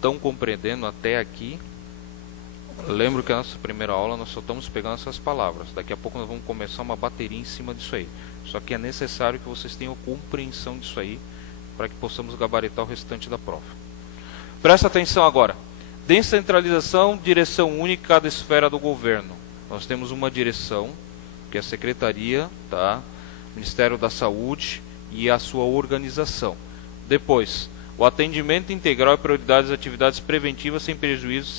estão compreendendo até aqui, lembro que na nossa primeira aula nós só estamos pegando essas palavras. Daqui a pouco nós vamos começar uma bateria em cima disso aí. Só que é necessário que vocês tenham compreensão disso aí, para que possamos gabaritar o restante da prova. Presta atenção agora. Descentralização, direção única em cada esfera do governo. Nós temos uma direção, que é a Secretaria, tá? Ministério da Saúde e a sua organização. Depois, o atendimento integral e prioridade das atividades preventivas sem prejuízo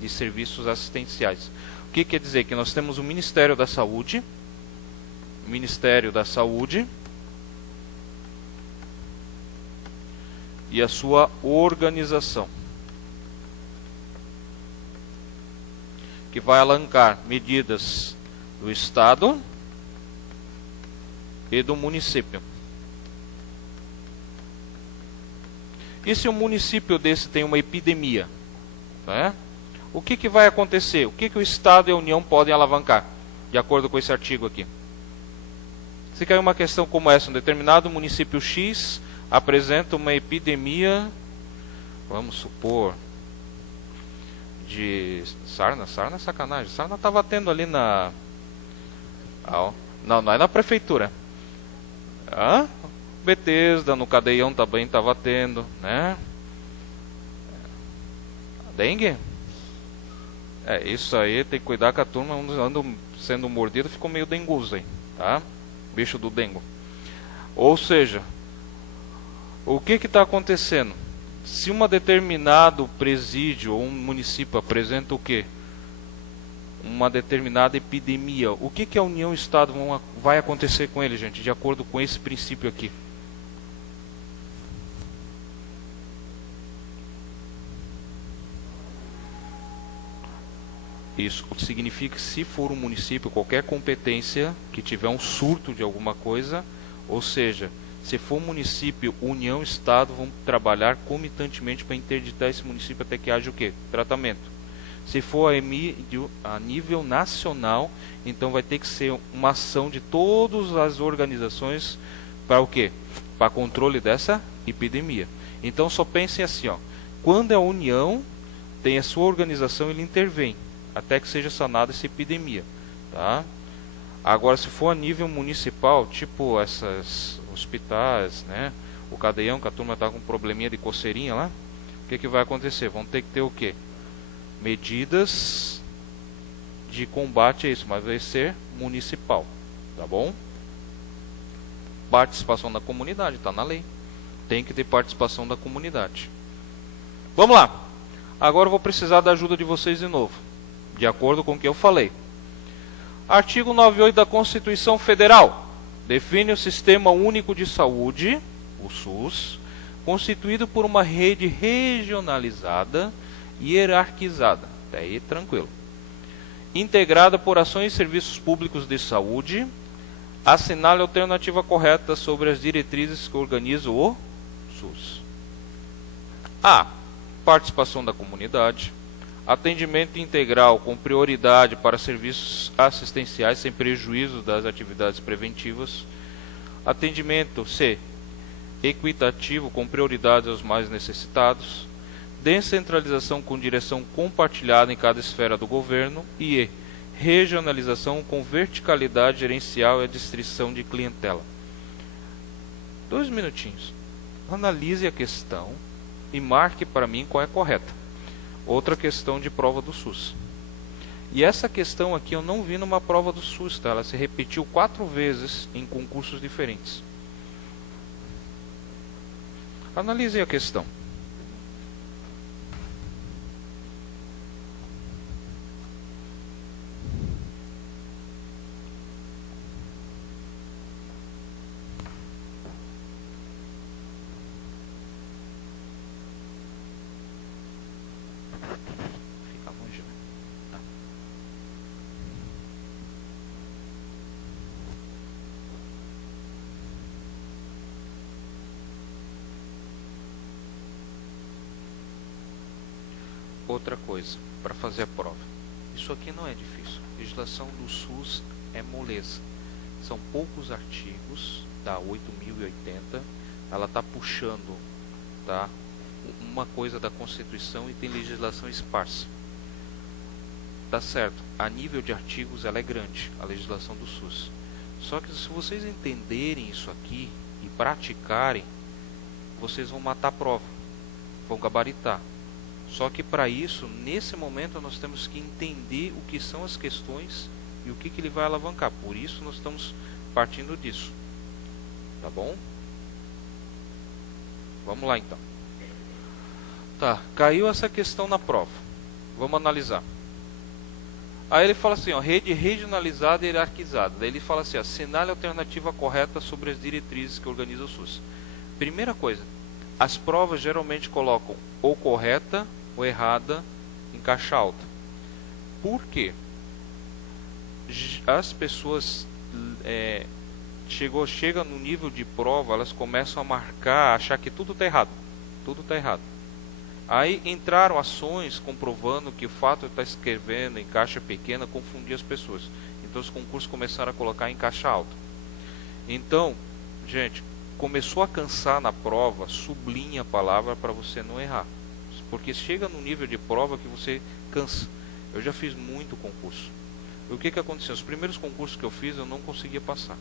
de serviços assistenciais. O que quer dizer? Que nós temos o Ministério da Saúde, e a sua organização, que vai alancar medidas do Estado e do município. E se um município desse tem uma epidemia, né? O que vai acontecer? O que o Estado e a União podem alavancar, de acordo com esse artigo aqui? Se cair uma questão como essa, um determinado município X apresenta uma epidemia, vamos supor, de sarna é sacanagem. Sarna estava tendo ali na... Não é na prefeitura. Bethesda, no Cadeião também estava tendo, né? Dengue? Isso aí, tem que cuidar que a turma anda sendo mordida, ficou meio dengoso aí, tá? Bicho do dengo. Ou seja, o que está acontecendo? Se um determinado presídio ou um município apresenta o quê? Uma determinada epidemia, o que a União e o Estado vai acontecer com ele, gente, de acordo com esse princípio aqui? Isso significa que se for um município, qualquer competência que tiver um surto de alguma coisa, ou seja, se for um município, União e Estado vão trabalhar comitantemente para interditar esse município até que haja o quê? Tratamento. Se for a nível nacional, então vai ter que ser uma ação de todas as organizações para o quê? Para controle dessa epidemia. Então só pensem assim, quando a União tem a sua organização, ele intervém até que seja sanada essa epidemia, tá? Agora, se for a nível municipal, tipo essas hospitais, né? O Cadeião, que a turma está com um probleminha de coceirinha lá, o que vai acontecer? Vão ter que ter o quê? Medidas de combate a isso, mas vai ser municipal, tá bom? Participação da comunidade, está na lei. Tem que ter participação da comunidade. Vamos lá. Agora eu vou precisar da ajuda de vocês de novo, de acordo com o que eu falei. Artigo 98 da Constituição Federal define o Sistema Único de Saúde, o SUS, constituído por uma rede regionalizada e hierarquizada, até aí tranquilo, integrada por ações e serviços públicos de saúde. Assinale a alternativa correta sobre as diretrizes que organizam o SUS. A. Participação da comunidade. Atendimento integral com prioridade para serviços assistenciais sem prejuízo das atividades preventivas. Atendimento C. Equitativo com prioridade aos mais necessitados. Descentralização com direção compartilhada em cada esfera do governo. E E. Regionalização com verticalidade gerencial e a distribuição de clientela. 2 minutinhos. Analise a questão e marque para mim qual é a correta. Outra questão de prova do SUS. E essa questão aqui eu não vi numa prova do SUS, tá? Ela se repetiu 4 vezes em concursos diferentes. Analise a questão. Outra coisa, para fazer a prova. Isso aqui não é difícil. A legislação do SUS é moleza. São poucos artigos, da 8.080. Ela está puxando, tá, uma coisa da Constituição e tem legislação esparsa. Tá certo, a nível de artigos ela é grande, a legislação do SUS. Só que se vocês entenderem isso aqui e praticarem, vocês vão matar a prova, vão gabaritar. Só que para isso, nesse momento, nós temos que entender o que são as questões e o que ele vai alavancar. Por isso nós estamos partindo disso. Tá bom? Vamos lá então. Tá, caiu essa questão na prova. Vamos analisar. Aí ele fala assim, ó, rede regionalizada e hierarquizada. Daí ele fala assim, ó, assinale a alternativa correta sobre as diretrizes que organiza o SUS. Primeira coisa, as provas geralmente colocam ou correta ou errada em caixa alta. Por quê? As pessoas chegam no nível de prova, elas começam a marcar, a achar que tudo está errado. Tudo está errado. Aí entraram ações comprovando que o fato de estar escrevendo em caixa pequena confundia as pessoas. Então os concursos começaram a colocar em caixa alta. Então, gente, começou a cansar na prova, sublinha a palavra para você não errar. Porque chega no nível de prova que você cansa. Eu já fiz muito concurso. E o que aconteceu? Os primeiros concursos que eu fiz eu não conseguia passar.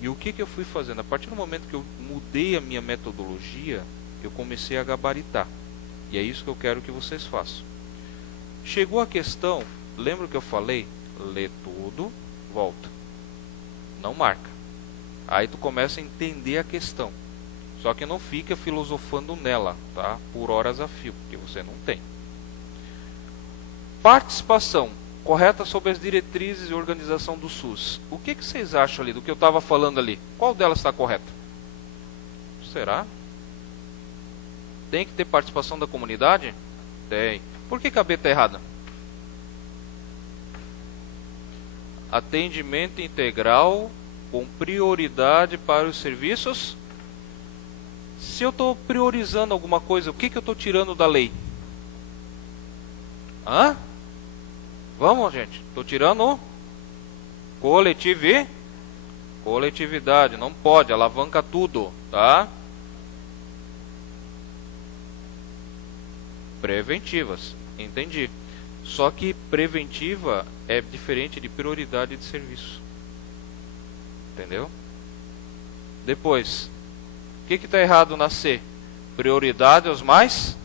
E o que eu fui fazendo? A partir do momento que eu mudei a minha metodologia, eu comecei a gabaritar. E é isso que eu quero que vocês façam. Chegou a questão, lembra que eu falei? Lê tudo, volta. Não marca. Aí tu começa a entender a questão. Só que não fica filosofando nela, tá? Por horas a fio, porque você não tem. Participação correta sobre as diretrizes e organização do SUS. O que vocês acham ali do que eu estava falando ali? Qual delas está correta? Será? Tem que ter participação da comunidade? Tem. Por que a B está errada? Atendimento integral com prioridade para os serviços. Se eu estou priorizando alguma coisa, o que eu estou tirando da lei? Hã? Vamos, gente. Estou tirando coletividade. Não pode, alavanca tudo, tá? Preventivas, entendi. Só que preventiva é diferente de prioridade de serviço. Entendeu? Depois, o que está errado na C? Prioridade aos mais?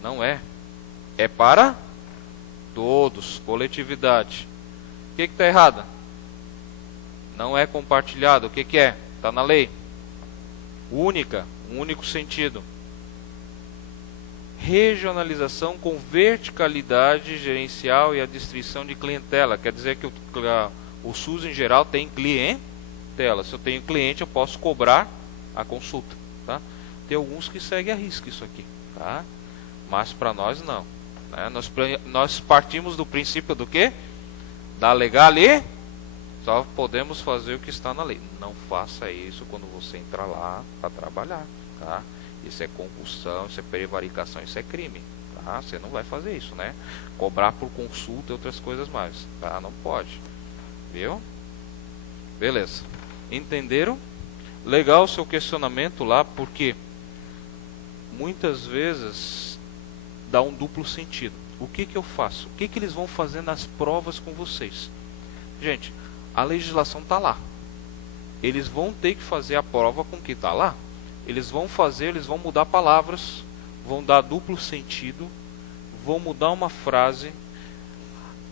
Não é. É para todos, coletividade. O que está errado? Não é compartilhado. O que é? Está na lei. Única, um único sentido. Regionalização com verticalidade gerencial e a distribuição de clientela. Quer dizer que o SUS em geral tem clientela. Se eu tenho cliente, eu posso cobrar a consulta. Tá? Tem alguns que seguem a risca isso aqui. Tá? Mas para nós não. Né? Nós partimos do princípio do quê? Da legalidade. Só podemos fazer o que está na lei. Não faça isso quando você entrar lá para trabalhar. Tá? Isso é concussão, isso é prevaricação, isso é crime. Tá? Você não vai fazer isso, né? Cobrar por consulta e outras coisas mais. Tá? Não pode. Viu? Beleza. Entenderam? Legal o seu questionamento lá, porque muitas vezes dá um duplo sentido. O que eu faço? O que eles vão fazer nas provas com vocês? Gente, a legislação está lá. Eles vão ter que fazer a prova com o que está lá. Eles vão mudar palavras, vão dar duplo sentido, vão mudar uma frase.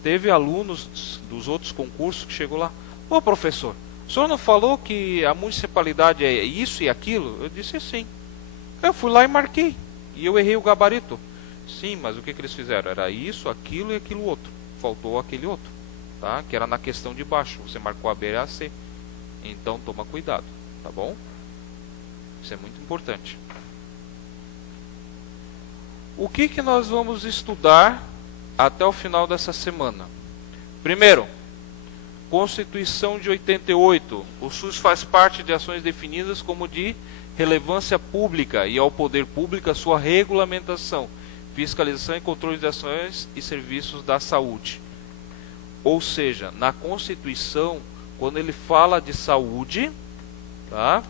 Teve alunos dos outros concursos que chegou lá: ô professor, o senhor não falou que a municipalidade é isso e aquilo? Eu disse sim. Eu fui lá e marquei, e eu errei o gabarito. Sim, mas o que eles fizeram? Era isso, aquilo e aquilo outro. Faltou aquele outro, tá? Que era na questão de baixo. Você marcou a B e a C. Então toma cuidado, tá bom? Isso é muito importante. O que nós vamos estudar até o final dessa semana? Primeiro, Constituição de 88. O SUS faz parte de ações definidas como de relevância pública e ao poder público a sua regulamentação, fiscalização e controle de ações e serviços da saúde. Ou seja, na Constituição, quando ele fala de saúde, tá?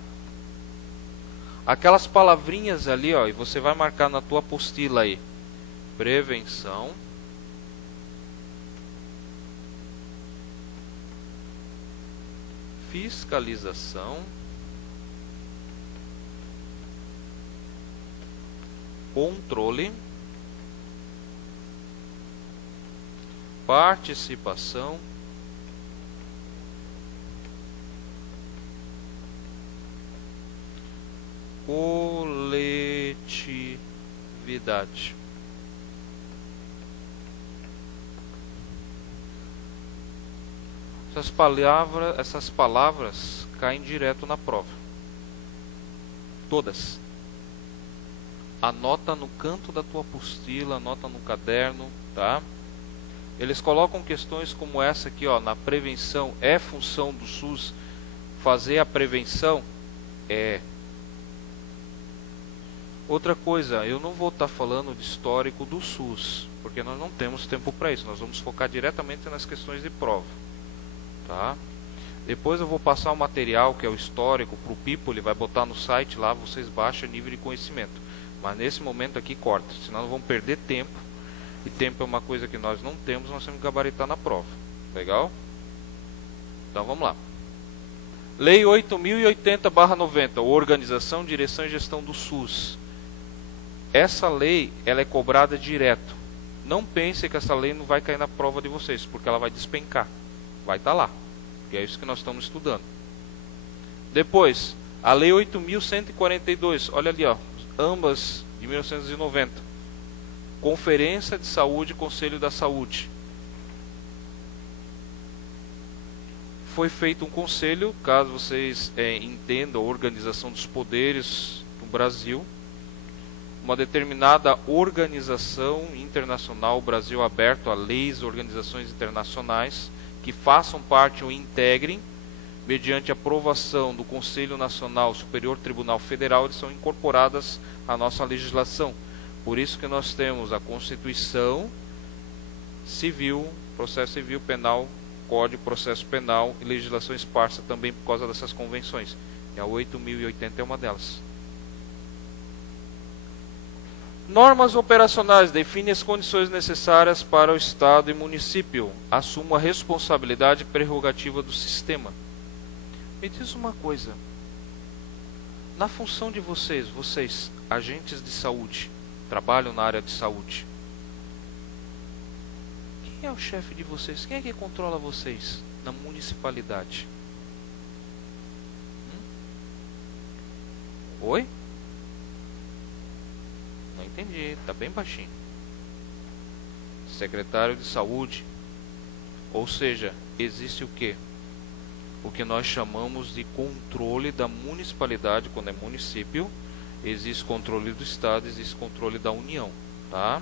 aquelas palavrinhas ali, ó, e você vai marcar na tua apostila aí. Prevenção, fiscalização, controle, participação, coletividade. Essas palavras caem direto na prova. Todas. Anota no canto da tua apostila, anota no caderno, tá? Eles colocam questões como essa aqui, ó, na prevenção. É função do SUS fazer a prevenção? É. Outra coisa, eu não vou estar falando de histórico do SUS, porque nós não temos tempo para isso. Nós vamos focar diretamente nas questões de prova, tá? Depois eu vou passar o material, que é o histórico, para o Pipo. Ele vai botar no site lá, vocês baixam nível de conhecimento. Mas nesse momento aqui corta, senão nós vamos perder tempo. E tempo é uma coisa que nós não temos, nós temos que gabaritar na prova. Legal? Então vamos lá. Lei 8080/90, Organização, Direção e Gestão do SUS. Essa lei, ela é cobrada direto. Não pense que essa lei não vai cair na prova de vocês, porque ela vai despencar. Vai estar lá. E é isso que nós estamos estudando. Depois, a Lei 8.142, olha ali, ó, ambas de 1990. Conferência de Saúde e Conselho da Saúde. Foi feito um conselho, caso vocês entendam a organização dos poderes no Brasil. Uma determinada organização internacional, o Brasil aberto a leis, organizações internacionais, que façam parte ou integrem, mediante aprovação do Conselho Nacional Superior Tribunal Federal, eles são incorporadas à nossa legislação. Por isso que nós temos a Constituição Civil, Processo Civil Penal, Código de Processo Penal e legislação esparsa também por causa dessas convenções. E a 8.080 é uma delas. Normas operacionais definem as condições necessárias para o Estado e município. Assuma a responsabilidade e prerrogativa do sistema. Me diz uma coisa. Na função de vocês, agentes de saúde, trabalham na área de saúde. Quem é o chefe de vocês? Quem é que controla vocês na municipalidade? Oi? Não entendi, tá bem baixinho. Secretário de Saúde. Ou seja, existe o quê? O que nós chamamos de controle da municipalidade, quando é município. Existe controle do Estado, existe controle da União, tá?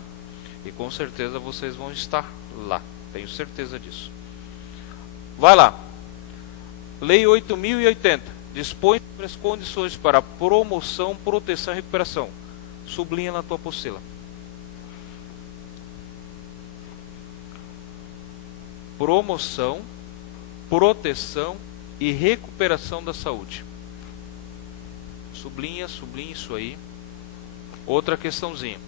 E com certeza vocês vão estar lá, tenho certeza disso. Vai lá. Lei 8.080 dispõe sobre as condições para promoção, proteção e recuperação. Sublinha na tua apostila. Promoção, proteção e recuperação da saúde. Sublinha isso aí. Outra questãozinha.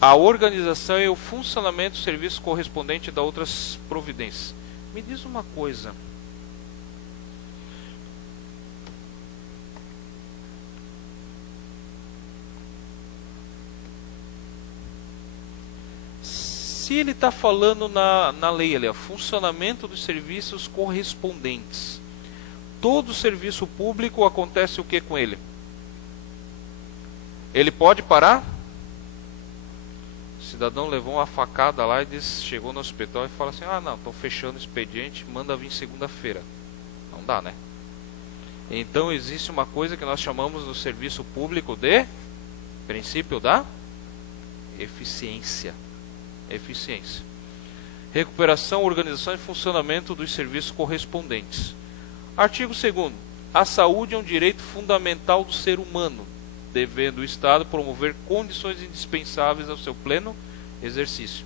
A organização e o funcionamento do serviço correspondente da outras providências. Me diz uma coisa. Se ele está falando na lei ali, funcionamento dos serviços correspondentes. Todo serviço público acontece o que com ele? Ele pode parar? O cidadão levou uma facada lá e chegou no hospital e fala assim: ah não, estou fechando o expediente, manda vir segunda-feira. Não dá, né? Então existe uma coisa que nós chamamos no serviço público de princípio da eficiência. Eficiência. Recuperação, organização e funcionamento dos serviços correspondentes. Artigo 2º. A saúde é um direito fundamental do ser humano, devendo o Estado promover condições indispensáveis ao seu pleno exercício.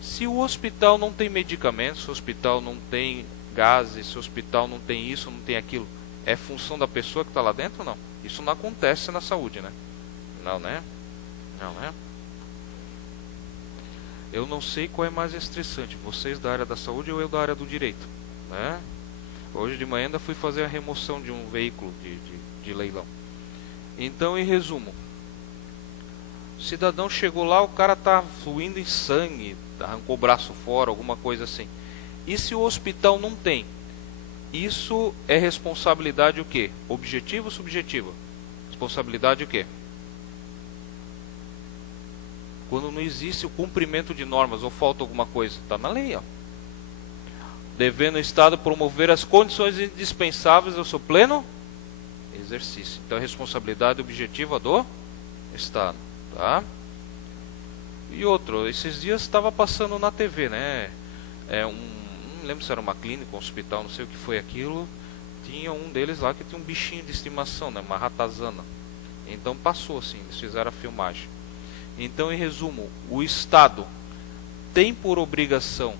Se o hospital não tem medicamentos, se o hospital não tem gases, se o hospital não tem isso, não tem aquilo, é função da pessoa que está lá dentro ou não? Isso não acontece na saúde, né? Não, né? Não, né? Eu não sei qual é mais estressante, vocês da área da saúde ou eu da área do direito, né? Hoje de manhã ainda fui fazer a remoção de um veículo de leilão. Então, em resumo, o cidadão chegou lá, o cara está fluindo em sangue, arrancou o braço fora, alguma coisa assim. E se o hospital não tem? Isso é responsabilidade o quê? Objetiva ou subjetiva? Responsabilidade o quê? Quando não existe o cumprimento de normas ou falta alguma coisa, está na lei, ó. Devendo o Estado promover as condições indispensáveis ao seu pleno exercício. Então, a responsabilidade objetiva do Estado, tá? E outro, esses dias estava passando na TV, né? Não lembro se era uma clínica, um hospital, não sei o que foi aquilo. Tinha um deles lá que tinha um bichinho de estimação, né? Uma ratazana. Então passou assim, eles fizeram a filmagem. Então, em resumo, o Estado tem por obrigação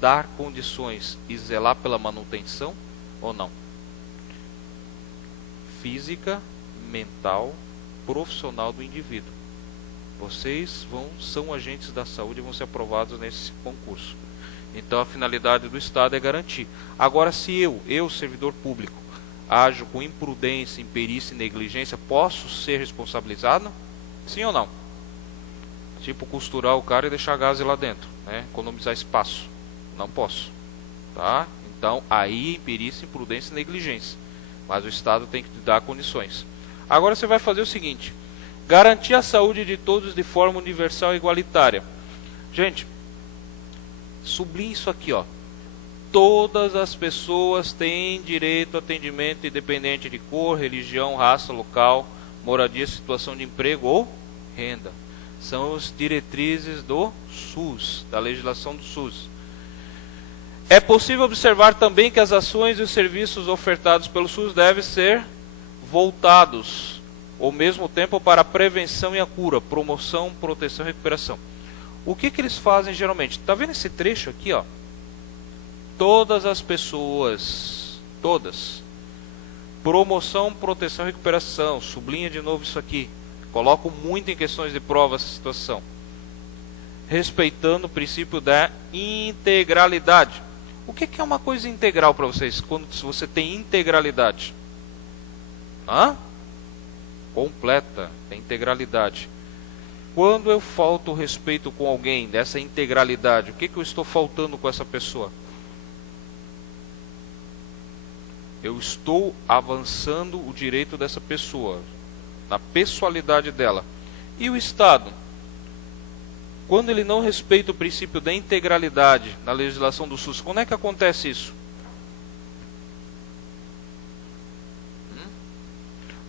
dar condições e zelar pela manutenção ou não? Física, mental, profissional do indivíduo. Vocês são agentes da saúde e vão ser aprovados nesse concurso. Então, a finalidade do Estado é garantir. Agora, se eu, servidor público, ajo com imprudência, imperícia e negligência, posso ser responsabilizado? Sim ou não? Tipo, costurar o cara e deixar gás lá dentro, né? Economizar espaço. Não posso, tá? Então, aí, imperícia, imprudência e negligência. Mas o Estado tem que te dar condições. Agora você vai fazer o seguinte: garantir a saúde de todos de forma universal e igualitária. Gente, sublinhe isso aqui, ó. Todas as pessoas têm direito a atendimento independente de cor, religião, raça, local, moradia, situação de emprego ou renda. São as diretrizes do SUS, da legislação do SUS. É possível observar também que as ações e os serviços ofertados pelo SUS devem ser voltados ao mesmo tempo para a prevenção e a cura, promoção, proteção e recuperação. O que eles fazem geralmente? Está vendo esse trecho aqui, ó? Todas as pessoas, todas. Promoção, proteção e recuperação. Sublinha de novo isso aqui. Coloco muito em questões de prova essa situação. Respeitando o princípio da integralidade. O que é uma coisa integral para vocês? Quando você tem integralidade? Completa, tem integralidade. Quando eu falto o respeito com alguém dessa integralidade, o que eu estou faltando com essa pessoa? Eu estou avançando o direito dessa pessoa, na pessoalidade dela. E o Estado? Quando ele não respeita o princípio da integralidade na legislação do SUS, quando é que acontece isso?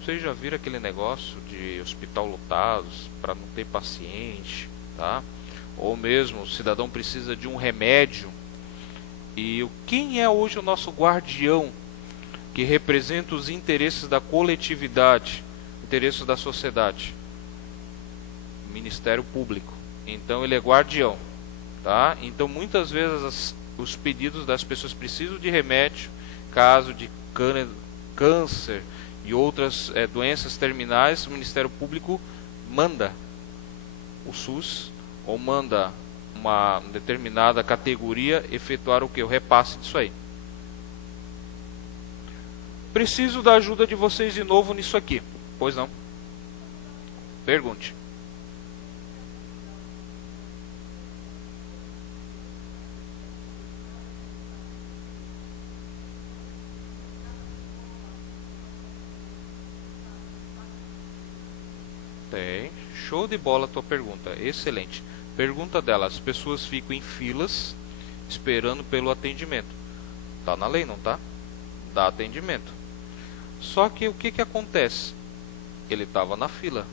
Vocês já viram aquele negócio de hospital lotados para não ter paciente, tá? Ou mesmo o cidadão precisa de um remédio. E quem é hoje o nosso guardião que representa os interesses da coletividade, interesses da sociedade? O Ministério Público. Então ele é guardião, tá? Então muitas vezes os pedidos das pessoas precisam de remédio, caso de câncer e outras doenças terminais, o Ministério Público manda o SUS ou manda uma determinada categoria efetuar o que? O repasse disso aí. Preciso da ajuda de vocês de novo nisso aqui. Pois não? Pergunte. Tem. Show de bola a tua pergunta. Excelente. Pergunta dela. As pessoas ficam em filas esperando pelo atendimento. Tá na lei, não tá? Dá atendimento. Só que o que acontece? Ele estava na fila.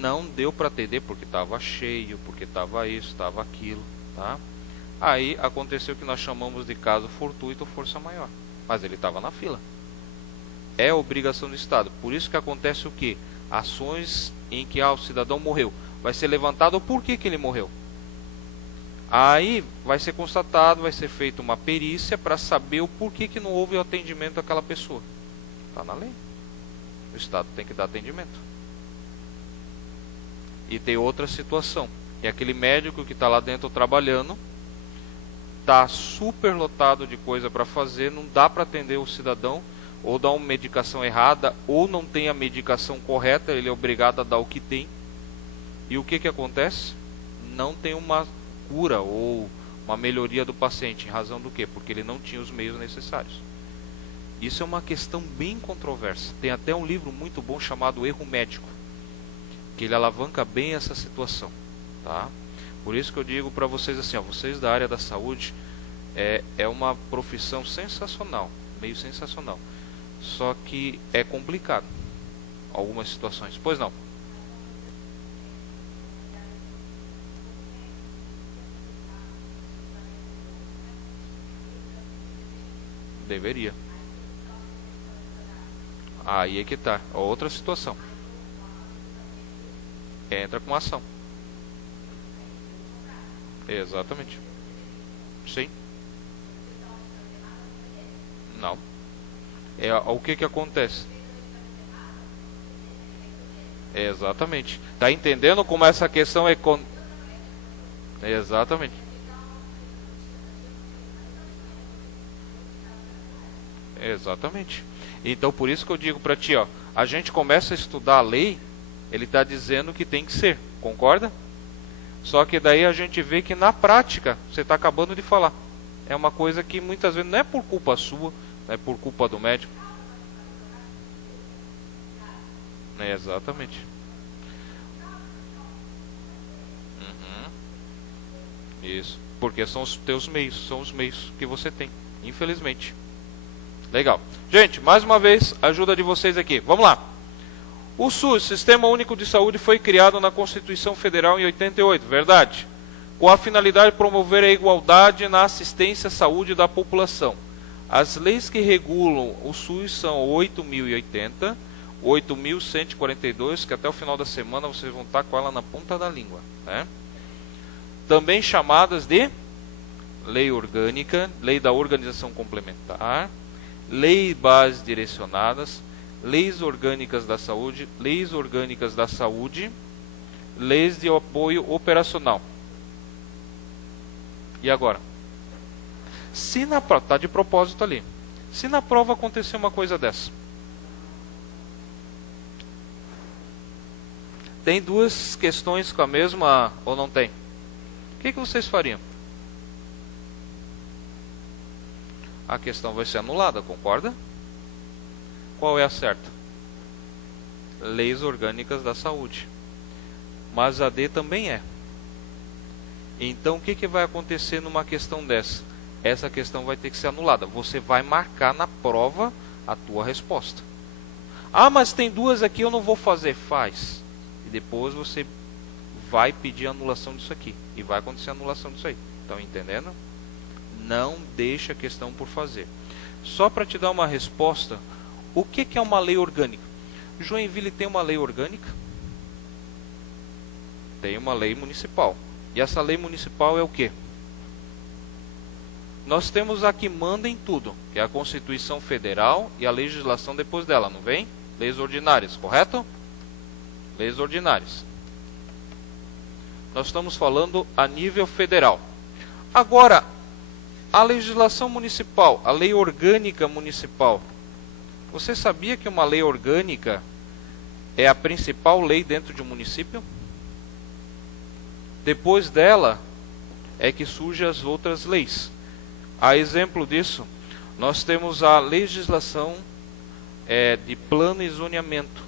Não deu para atender porque estava cheio, porque estava isso, estava aquilo, tá? Aí aconteceu o que nós chamamos de caso fortuito ou força maior. Mas ele estava na fila. É obrigação do Estado. Por isso que acontece o quê? Ações em que o cidadão morreu. Vai ser levantado por que ele morreu. Aí vai ser constatado, vai ser feita uma perícia para saber o porquê que não houve o atendimento daquela pessoa. Está na lei. O Estado tem que dar atendimento. E tem outra situação. É aquele médico que está lá dentro trabalhando, está super lotado de coisa para fazer, não dá para atender o cidadão, ou dá uma medicação errada, ou não tem a medicação correta, ele é obrigado a dar o que tem. E o que acontece? Não tem uma cura ou uma melhoria do paciente. Em razão do quê? Porque ele não tinha os meios necessários. Isso é uma questão bem controversa. Tem até um livro muito bom chamado Erro Médico, que ele alavanca bem essa situação, tá? Por isso que eu digo para vocês assim, ó, vocês da área da saúde, é uma profissão sensacional, meio sensacional. Só que é complicado algumas situações. Pois não? Deveria. Aí é que tá. Outra situação. Entra com ação. Exatamente. Sim. Não. O que acontece? Exatamente. Tá entendendo como essa questão é Exatamente. Exatamente. Então por isso que eu digo para ti, ó, a gente começa a estudar a lei, ele está dizendo que tem que ser, concorda? Só que daí a gente vê que na prática, você está acabando de falar, é uma coisa que muitas vezes não é por culpa sua, não é por culpa do médico. Exatamente. Isso. Porque são os teus meios, são os meios que você tem, infelizmente. Legal. Gente, mais uma vez, ajuda de vocês aqui. Vamos lá. O SUS, Sistema Único de Saúde, foi criado na Constituição Federal em 88, verdade? Com a finalidade de promover a igualdade na assistência à saúde da população. As leis que regulam o SUS são 8.080, 8.142, que até o final da semana vocês vão estar com ela na ponta da língua, né? Também chamadas de Lei Orgânica, Lei da Organização Complementar, Lei Bases Direcionadas, Leis Orgânicas da Saúde, Leis Orgânicas da Saúde, Leis de Apoio Operacional. E agora? Se na prova, está de propósito ali, se na prova acontecer uma coisa dessa, tem duas questões com a mesma ou não tem? O que vocês fariam? A questão vai ser anulada, concorda? Qual é a certa? Leis Orgânicas da Saúde. Mas a D também é. Então o que vai acontecer numa questão dessa? Essa questão vai ter que ser anulada. Você vai marcar na prova a tua resposta. Ah, mas tem duas aqui, eu não vou fazer. Faz. E depois você vai pedir a anulação disso aqui. E vai acontecer a anulação disso aí. Estão entendendo? Não deixa a questão por fazer. Só para te dar uma resposta, o que é uma lei orgânica? Joinville tem uma lei orgânica? Tem uma lei municipal. E essa lei municipal é o quê? Nós temos a que manda em tudo, que é a Constituição Federal e a legislação depois dela, não vem? Leis ordinárias, correto? Leis ordinárias. Nós estamos falando a nível federal. Agora, a legislação municipal, a lei orgânica municipal. Você sabia que uma lei orgânica é a principal lei dentro de um município? Depois dela é que surgem as outras leis. A exemplo disso, nós temos a legislação de plano e zoneamento.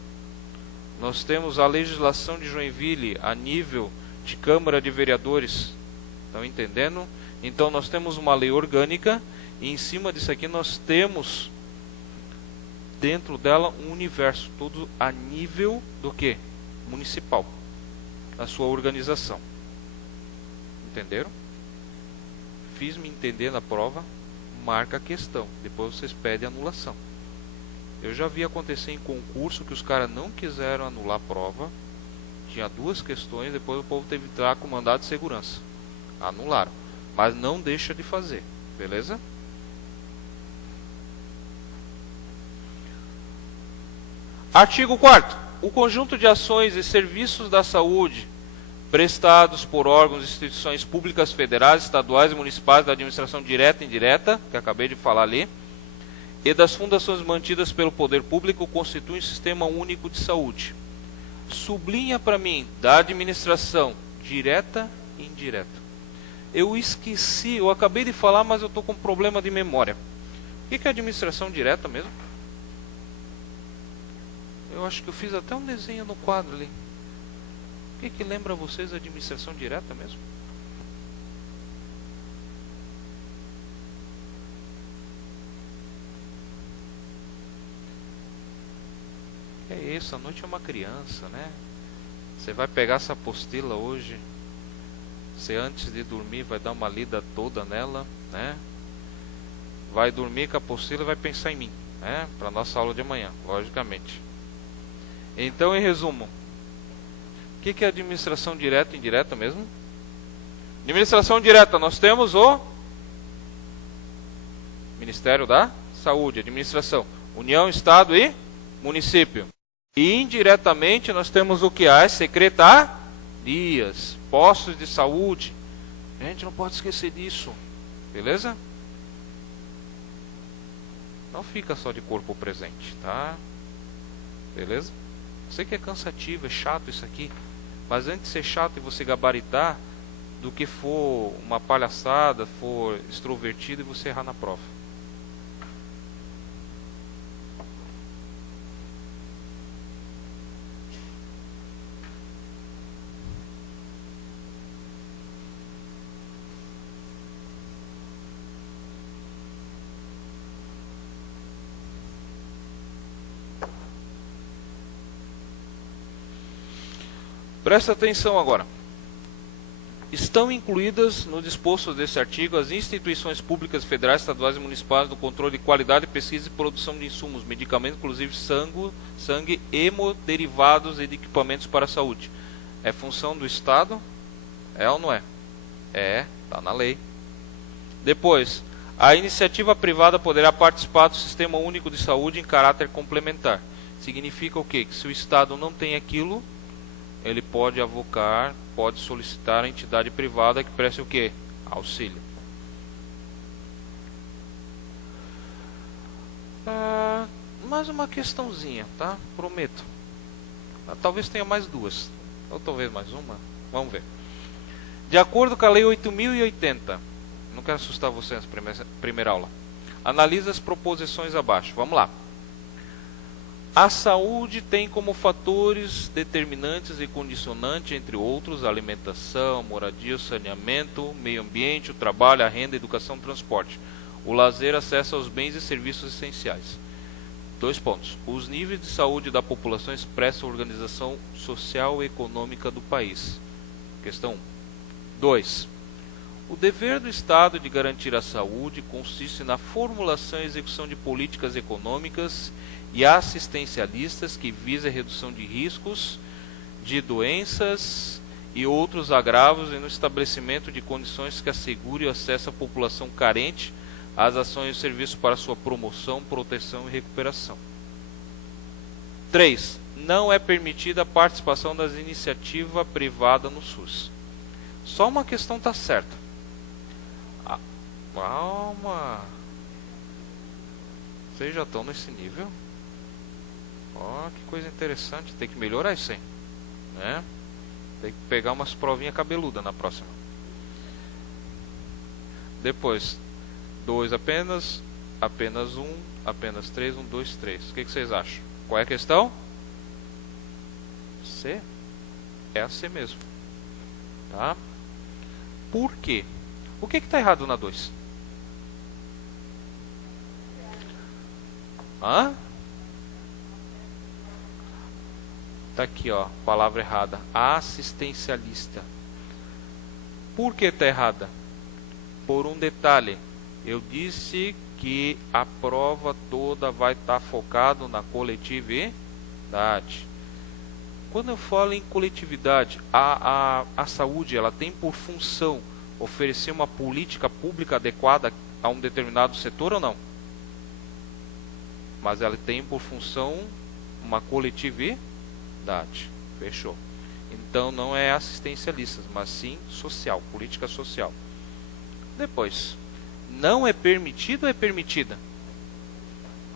Nós temos a legislação de Joinville a nível de Câmara de Vereadores. Estão entendendo? Então nós temos uma lei orgânica e em cima disso aqui nós temos dentro dela um universo todo a nível do que? Municipal. A sua organização. Entenderam? Fiz-me entender na prova, marca a questão. Depois vocês pedem anulação. Eu já vi acontecer em concurso que os caras não quiseram anular a prova. Tinha duas questões, depois o povo teve que entrar com mandado de segurança. Anularam. Mas não deixa de fazer. Beleza? Artigo 4º. O conjunto de ações e serviços da saúde prestados por órgãos e instituições públicas federais, estaduais e municipais da administração direta e indireta, que acabei de falar ali, e das fundações mantidas pelo poder público constituem um sistema único de saúde. Sublinha para mim, da administração direta e indireta. Eu esqueci, eu acabei de falar, mas eu estou com problema de memória. O que é administração direta mesmo? Eu acho que eu fiz até um desenho no quadro ali. O que lembra vocês da administração direta mesmo? É isso, a noite é uma criança, né? Você vai pegar essa apostila hoje. Você antes de dormir vai dar uma lida toda nela, né? Vai dormir com a apostila e vai pensar em mim, né? Para nossa aula de amanhã, logicamente. Então, em resumo, o que é administração direta e indireta mesmo? Administração direta, nós temos o Ministério da Saúde, administração, União, Estado e município. E indiretamente nós temos o que? As secretarias, postos de saúde. A gente não pode esquecer disso, beleza? Não fica só de corpo presente, tá? Beleza? Sei que é cansativo, é chato isso aqui. Mas antes de ser chato e você gabaritar, do que for uma palhaçada, for extrovertido e você errar na prova. Presta atenção agora. Estão incluídas no disposto desse artigo as instituições públicas federais, estaduais e municipais no controle de qualidade, pesquisa e produção de insumos, medicamentos, inclusive sangue, hemoderivados e de equipamentos para a saúde. É função do Estado? É ou não é? É, está na lei. Depois, a iniciativa privada poderá participar do Sistema Único de Saúde em caráter complementar. Significa o quê? Que se o Estado não tem aquilo, ele pode avocar, pode solicitar a entidade privada que preste o quê? Auxílio. Mais uma questãozinha, tá? Prometo. Talvez tenha mais duas. Ou talvez mais uma. Vamos ver. De acordo com a Lei 8.080, não quero assustar vocês nessa primeira aula. Analisa as proposições abaixo. Vamos lá. A saúde tem como fatores determinantes e condicionantes, entre outros, a alimentação, moradia, o saneamento, o meio ambiente, o trabalho, a renda, a educação, o transporte, o lazer, acesso aos bens e serviços essenciais. 2 pontos. Os níveis de saúde da população expressam a organização social e econômica do país. Questão 1. 2. O dever do Estado de garantir a saúde consiste na formulação e execução de políticas econômicas e assistencialistas que visem a redução de riscos de doenças e outros agravos e no estabelecimento de condições que assegurem o acesso à população carente às ações e serviços para sua promoção, proteção e recuperação. 3. Não é permitida a participação das iniciativas privadas no SUS. Só uma questão está certa. Calma. Vocês já estão nesse nível? Ó, que coisa interessante. Tem que melhorar isso aí, né? Tem que pegar umas provinhas cabeludas na próxima. Depois 2 apenas 1, apenas 3, 1, 2, 3. O que vocês acham? Qual é a questão? C? É a C mesmo, tá? Por quê? O que está errado na 2? Hã? Tá aqui, ó, palavra errada. Assistencialista. Por que tá errada? Por um detalhe. Eu disse que a prova toda vai estar focado na coletividade. Quando eu falo em coletividade, a saúde ela tem por função oferecer uma política pública adequada a um determinado setor ou não? Mas ela tem por função uma coletividade. Fechou. Então não é assistencialista, mas sim social, política social. Depois, não é permitido ou é permitida?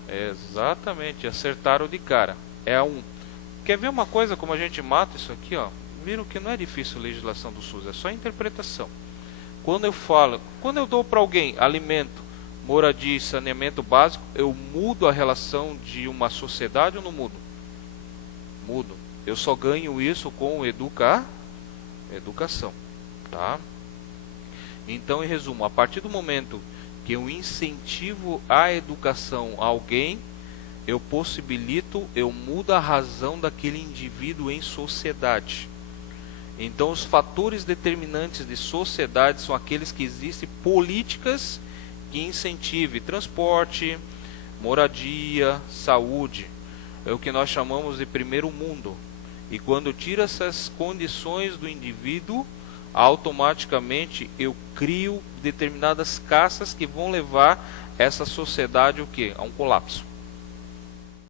Exatamente, acertaram de cara. É a 1. Quer ver uma coisa como a gente mata isso aqui, ó? Viram que não é difícil a legislação do SUS, é só interpretação. Quando eu dou para alguém alimento, moradia e saneamento básico, eu mudo a relação de uma sociedade ou não mudo? Mudo. Eu só ganho isso com educação, tá? Então, em resumo, a partir do momento que eu incentivo a educação a alguém, eu mudo a razão daquele indivíduo em sociedade. Então, os fatores determinantes de sociedade são aqueles que existem políticas que incentivem transporte, moradia, saúde. É o que nós chamamos de primeiro mundo. E quando eu tiro essas condições do indivíduo, automaticamente eu crio determinadas castas que vão levar essa sociedade o quê? A um colapso.